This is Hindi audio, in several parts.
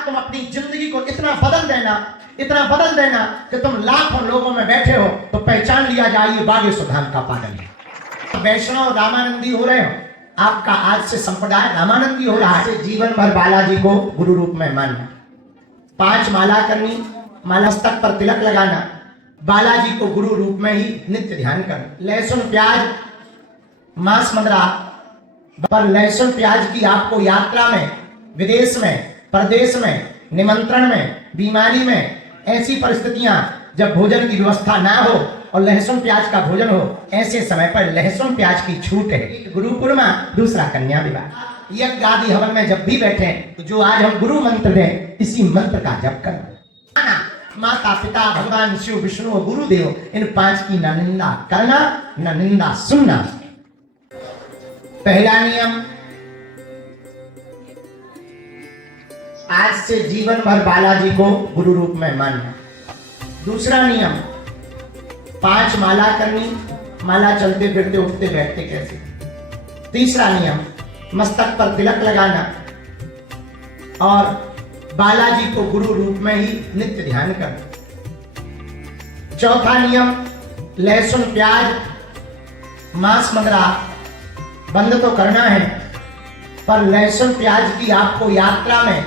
बाद तुम अपनी जिंदगी को इतना बदल देना कि तुम लाखों लोगों में बैठे हो तो पहचान लिया जाए ये बागेश्वर धाम का पागल है। वैष्णव रामानंदी हो रहे हो, आपका आज से संप्रदाय रामानंदी हो रहा है। जीवन भर बालाजी को गुरु रूप में मानना, 5 माला करनी, माला मस्तक पर तिलक लगाना, बालाजी को गुरु रूप में ही नित्य ध्यान करना। लहसुन प्याज मांस मदिरा पर लहसुन प्याज की आपको यात्रा में, विदेश में, प्रदेश में, निमंत्रण में, बीमारी में, ऐसी परिस्थितियां जब भोजन की व्यवस्था ना हो और लहसुन प्याज का भोजन हो, ऐसे समय पर लहसुन प्याज की छूट है। गुरु पूर्णिमा, दूसरा कन्या विवाह। यज्ञ आदि हवन में जब भी बैठे तो जो आज हम गुरु मंत्र दें, इसी मंत्र का जप करना। माता पिता भगवान शिव विष्णु और गुरुदेव, इन 5 की न निंदा करना न निंदा सुनना। पहला नियम, आज से जीवन भर बालाजी को गुरु रूप में मानना। दूसरा नियम, 5 माला करनी, माला चलते फिरते उठते बैठते कैसे। तीसरा नियम, मस्तक पर तिलक लगाना और बालाजी को गुरु रूप में ही नित्य ध्यान करना। चौथा नियम, लहसुन प्याज मांस मदिरा बंद तो करना है, पर लहसुन प्याज की आपको यात्रा में,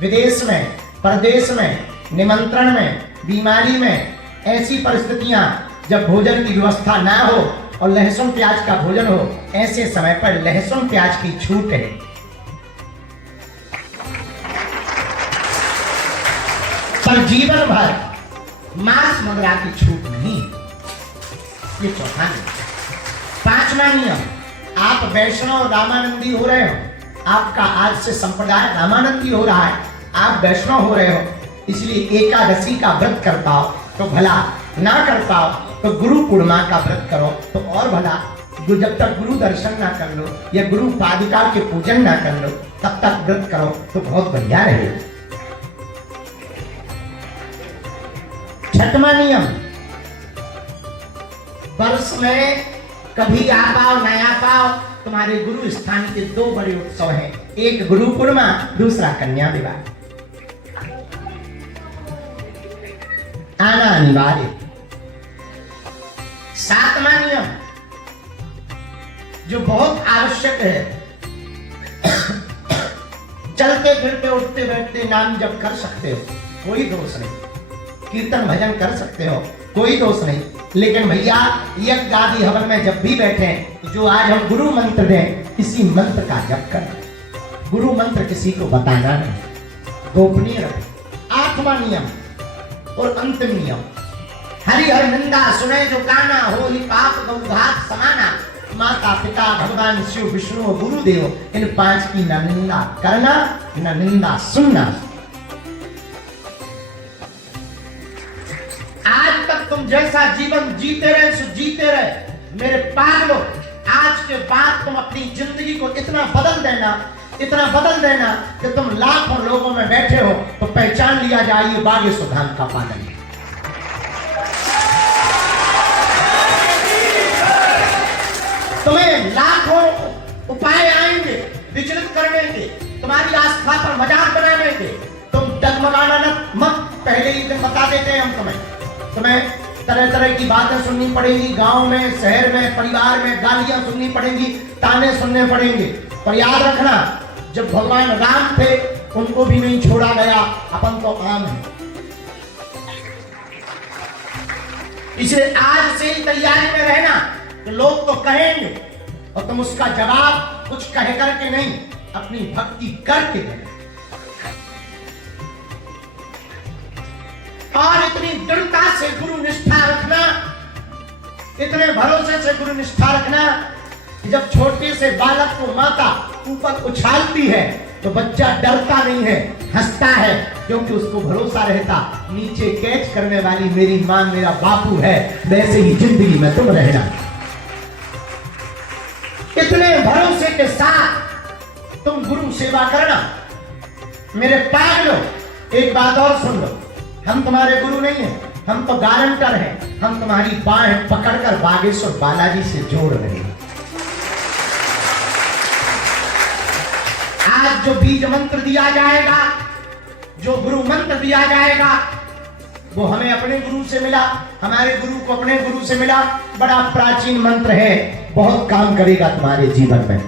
विदेश में, प्रदेश में, निमंत्रण में, बीमारी में, ऐसी परिस्थितियां जब भोजन की व्यवस्था ना हो और लहसुन प्याज का भोजन हो, ऐसे समय पर लहसुन प्याज की छूट है। पर जीवन भर मांस मदिरा की छूट नहीं। ये चौथा नियम। 5वां नियम, आप वैष्णव रामानंदी हो रहे हो, आपका आज से संप्रदाय रामानंदी हो रहा है, आप वैष्णव हो रहे हो, इसलिए एकादशी का व्रत कर पाओ तो भला, ना कर पाओ तो गुरु पूर्णिमा का व्रत करो तो और भला। जब तक गुरु दर्शन ना कर लो या गुरु पादुका के पूजन ना कर लो, तब तक व्रत करो तो बहुत बढ़िया रहेगा। 6वां नियम, वर्ष में कभी आ पाओ न आ पाओ, तुम्हारे गुरु स्थान के 2 बड़े उत्सव हैं, एक गुरु पूर्णिमा, दूसरा कन्या विवाह। आना अनिवार्य। 7वां नियम, जो बहुत आवश्यक है, चलते फिरते उठते बैठते नाम जप कर सकते हो, कोई दोष नहीं, कीर्तन भजन कर सकते हो, कोई दोष नहीं, लेकिन भैया यज्ञ आदि हवन में जब भी बैठे तो जो आज हम गुरु मंत्र दें, इसी मंत्र का जप करना। गुरु मंत्र किसी को बताना नहीं, गोपनीय रखो। 8वां नियम और अंतिम नियम, हरि हर निंदा सुने जो काना, हो ही पाप गौघात समाना। माता पिता भगवान शिव विष्णु और गुरुदेव, इन 5 की न निंदा करना न निंदा सुनना। आज तक तुम जैसा जीवन जीते रहे सो जीते रहे मेरे पागलों, आज के बाद तुम अपनी जिंदगी को इतना बदल देना कि तुम लाखों लोगों में बैठे हो तो पहचान लिया जाए ये बागेश्वर धाम का पागल है। तुम्हें लाखों उपाय आएंगे विचलित करने के, तुम्हारी आस्था पर मजाक बनाने के, तुम डगमगाना मत, पहले ही दिन बता देते हैं हम तुम्हें तरह तरह की बातें सुननी पड़ेगी, गांव में, शहर में, परिवार में गालियां सुननी पड़ेंगी, ताने सुनने पड़ेंगे, पर याद रखना जब भगवान राम थे उनको भी नहीं छोड़ा गया, अपन तो आम है। इसलिए आज से ही तैयारी में रहना, तो लोग तो कहेंगे और तुम उसका जवाब कुछ कह करके नहीं, अपनी भक्ति करके देना। और इतनी दृढ़ता से गुरु निष्ठा रखना, इतने भरोसे से गुरु निष्ठा रखना कि जब छोटे से बालक को माता ऊपर उछालती है तो बच्चा डरता नहीं है, हंसता है, क्योंकि उसको भरोसा रहता नीचे कैच करने वाली मेरी मां मेरा बापू है, वैसे ही जिंदगी में तुम रहना। इतने भरोसे के साथ तुम गुरु सेवा करना। मेरे पागलों, एक बात और सुन लो, हम तुम्हारे गुरु नहीं हैं, हम तो गारंटर हैं, हम तुम्हारी बाहें पकड़कर बागेश्वर बालाजी से जोड़ रहे हैं। आज जो बीज मंत्र दिया जाएगा जो गुरु मंत्र दिया जाएगा वो हमें अपने गुरु से मिला, हमारे गुरु को अपने गुरु से मिला। बड़ा प्राचीन मंत्र है, बहुत काम करेगा तुम्हारे जीवन में।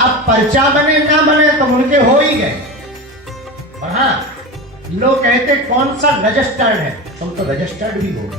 अब पर्चा बने ना बने तो उनके हो ही गए। और हाँ, लोग कहते कौन सा रजिस्टर्ड है, तुम तो रजिस्टर्ड भी हो।